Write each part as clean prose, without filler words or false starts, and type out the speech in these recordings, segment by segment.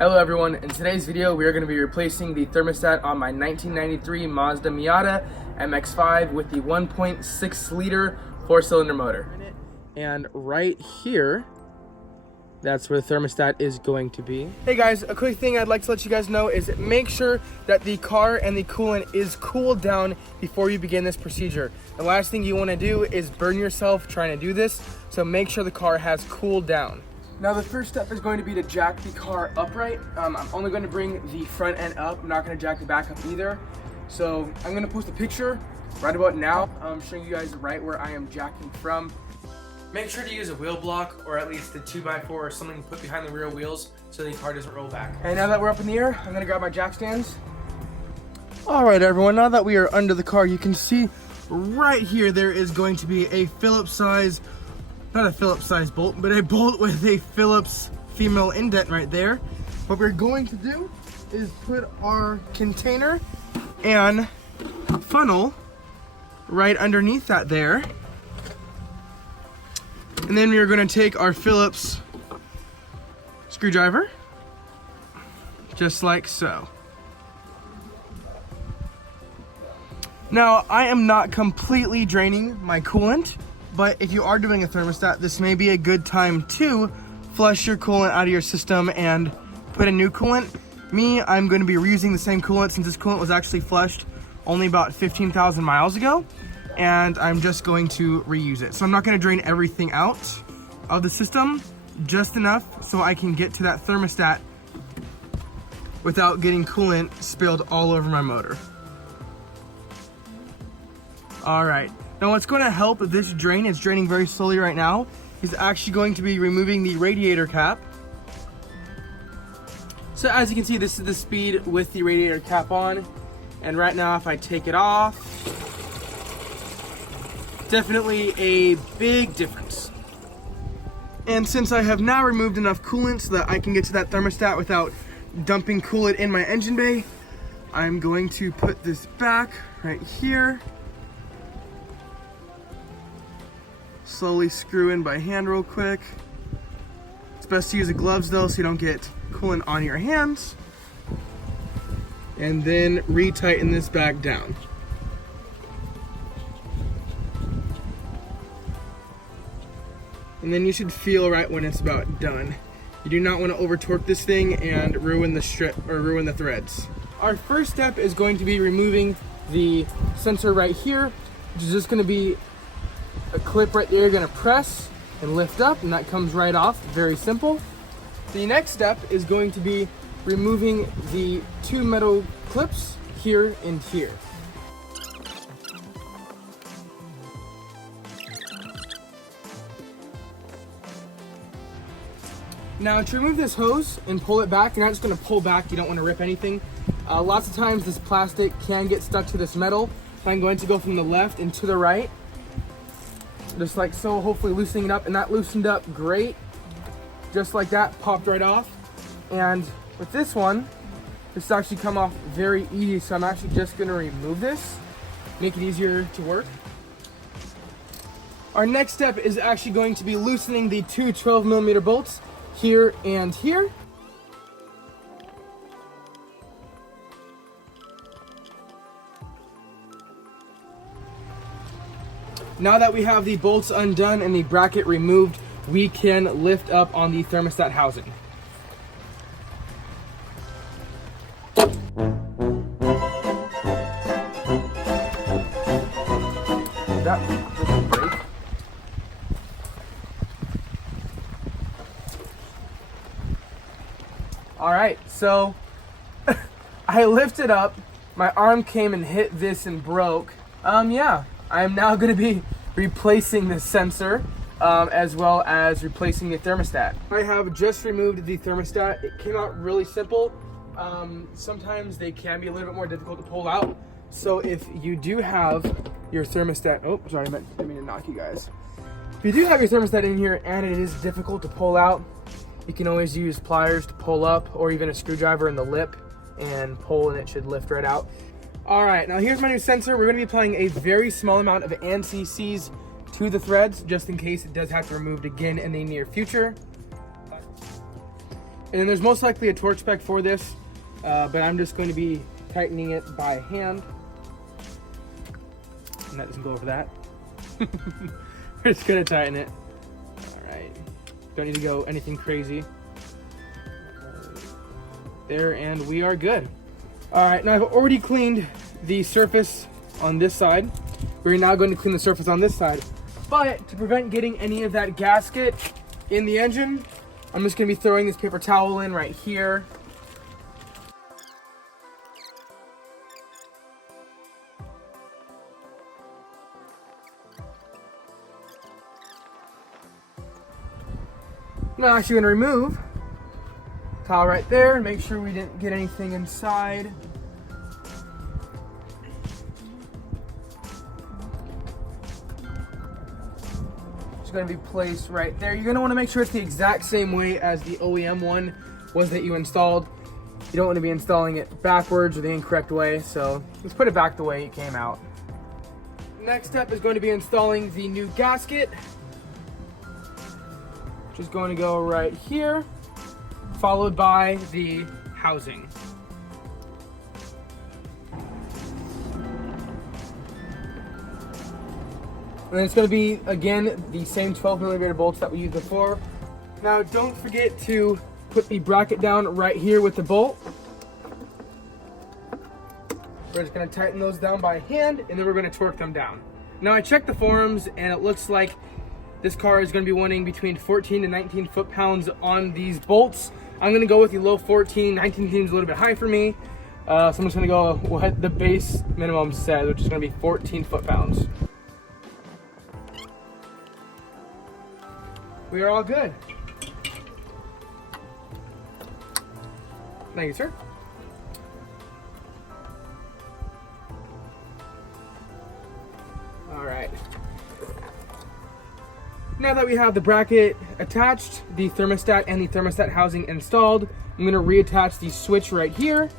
Hello everyone, in today's video we are going to be replacing the thermostat on my 1993 Mazda Miata MX5 with the 1.6 liter 4-cylinder motor. And right here, that's where the thermostat is going to be. Hey guys, a quick thing I'd like to let you guys know is make sure that the car and the coolant is cooled down before you begin this procedure. The last thing you want to do is burn yourself trying to do this, so make sure the car has cooled down. Now the first step is going to be to jack the car upright. I'm only going to bring the front end up. I'm not going to jack the back up either. So I'm going to post a picture right about now. I'm showing you guys right where I am jacking from. Make sure to use a wheel block or at least a 2x4 or something to put behind the rear wheels so the car doesn't roll back. And now that we're up in the air, I'm going to grab my jack stands. All right everyone, now that we are under the car, you can see right here there is going to be a Phillips size, not a Phillips size bolt, but a bolt with a Phillips female indent right there. What we're going to do is put our container and funnel right underneath that there. And then we are going to take our Phillips screwdriver, just like so. Now, I am not completely draining my coolant, but if you are doing a thermostat, this may be a good time to flush your coolant out of your system and put a new coolant. Me, I'm going to be reusing the same coolant since this coolant was actually flushed only about 15,000 miles ago, and I'm just going to reuse it. So I'm not going to drain everything out of the system, just enough so I can get to that thermostat without getting coolant spilled all over my motor. All right. Now what's going to help this drain, it's draining very slowly right now, is actually going to be removing the radiator cap. So as you can see, this is the speed with the radiator cap on. And right now if I take it off, definitely a big difference. And since I have now removed enough coolant so that I can get to that thermostat without dumping coolant in my engine bay, I'm going to put this back right here. Slowly screw in by hand real quick. It's best to use the gloves though so you don't get coolant on your hands. And then retighten this back down. And then you should feel right when it's about done. You do not want to over torque this thing and ruin the strip or ruin the threads. Our first step is going to be removing the sensor right here, which is just going to be a clip right there. You're going to press and lift up, and that comes right off. Very simple. The next step is going to be removing the two metal clips here and here. Now to remove this hose and pull it back, you're not just going to pull back, you don't want to rip anything. Lots of times this plastic can get stuck to this metal, so I'm going to go from the left and to the right, just like so, hopefully loosening it up. And that loosened up great, just like that, popped right off. And with this one, this actually come off very easy, so I'm actually just going to remove this, make it easier to work. Our next step is actually going to be loosening the two 12mm bolts here and here. Now that we have the bolts undone and the bracket removed, we can lift up on the thermostat housing. That doesn't break. All right, so I lifted up, my arm came and hit this and broke. Yeah, I am now going to be replacing the sensor as well as replacing the thermostat. I have just removed the thermostat. It came out really simple. Sometimes they can be a little bit more difficult to pull out. So if you do have your thermostat, oh, sorry, I didn't mean to knock you guys. If you do have your thermostat in here and it is difficult to pull out, you can always use pliers to pull up or even a screwdriver in the lip and pull, and it should lift right out. All right, now here's my new sensor. We're gonna be applying a very small amount of ANSI to the threads, just in case it does have to be removed again in the near future. And then there's most likely a torque spec for this, but I'm just going to be tightening it by hand. And that doesn't go over that. We're just gonna tighten it. All right. Don't need to go anything crazy. There, and we are good. All right, now I've already cleaned the surface on this side. We're now going to clean the surface on this side. But to prevent getting any of that gasket in the engine, I'm just gonna be throwing this paper towel in right here. I'm actually gonna remove the towel right there and make sure we didn't get anything inside. It's gonna be placed right there. You're gonna wanna make sure it's the exact same way as the OEM one was that you installed. You don't wanna be installing it backwards or the incorrect way, so let's put it back the way it came out. Next step is going to be installing the new gasket. Just going to go right here, followed by the housing. And it's going to be, again, the same 12mm bolts that we used before. Now, don't forget to put the bracket down right here with the bolt. We're just going to tighten those down by hand, and then we're going to torque them down. Now, I checked the forums, and it looks like this car is going to be wanting between 14 to 19 foot-pounds on these bolts. I'm going to go with the low 14. 19 seems a little bit high for me. So I'm just going to go what the base minimum says, which is going to be 14 foot-pounds. We are all good. Thank you, sir. All right. Now that we have the bracket attached, the thermostat and the thermostat housing installed, I'm going to reattach the switch right here,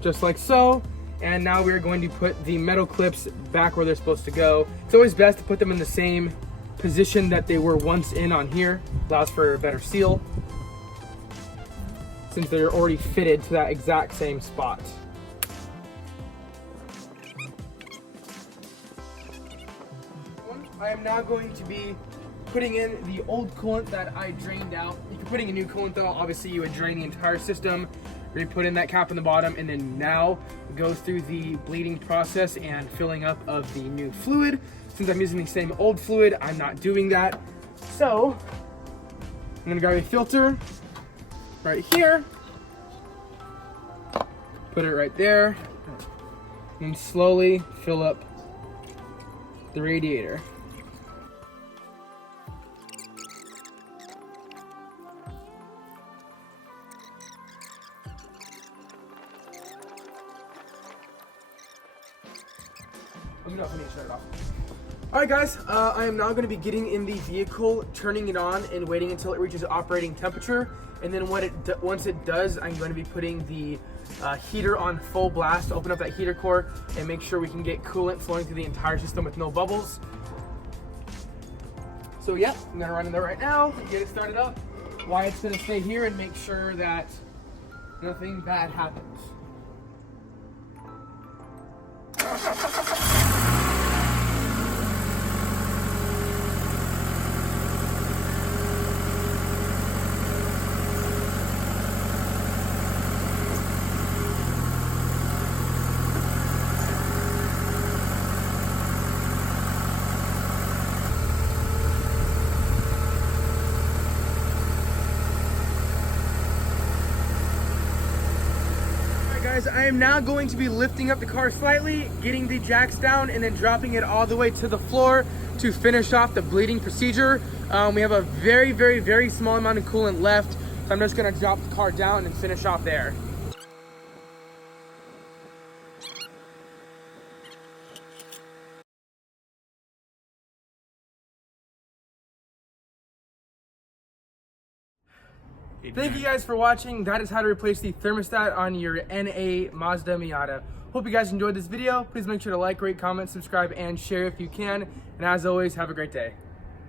just like so. And now we're going to put the metal clips back where they're supposed to go. It's always best to put them in the same position that they were once in on here. Allows for a better seal, since they're already fitted to that exact same spot. I am now going to be putting in the old coolant that I drained out. If you're putting a new coolant though, obviously you would drain the entire system. We're gonna put in that cap in the bottom and then now go through the bleeding process and filling up of the new fluid. Since I'm using the same old fluid, I'm not doing that. So, I'm gonna grab a filter right here, put it right there, and slowly fill up the radiator. Alright guys, I am now going to be getting in the vehicle, turning it on, and waiting until it reaches operating temperature. And then once it does, I'm going to be putting the heater on full blast to open up that heater core and make sure we can get coolant flowing through the entire system with no bubbles. So yeah, I'm going to run in there right now, get it started up. Wyatt's going to stay here and make sure that nothing bad happens. I am now going to be lifting up the car slightly, getting the jacks down, and then dropping it all the way to the floor to finish off the bleeding procedure. We have a very, very, very small amount of coolant left, so I'm just gonna drop the car down and finish off there. Thank you guys for watching. That is how to replace the thermostat on your NA Mazda Miata. Hope you guys enjoyed this video. Please make sure to like, rate, comment, subscribe, and share if you can. And as always, have a great day.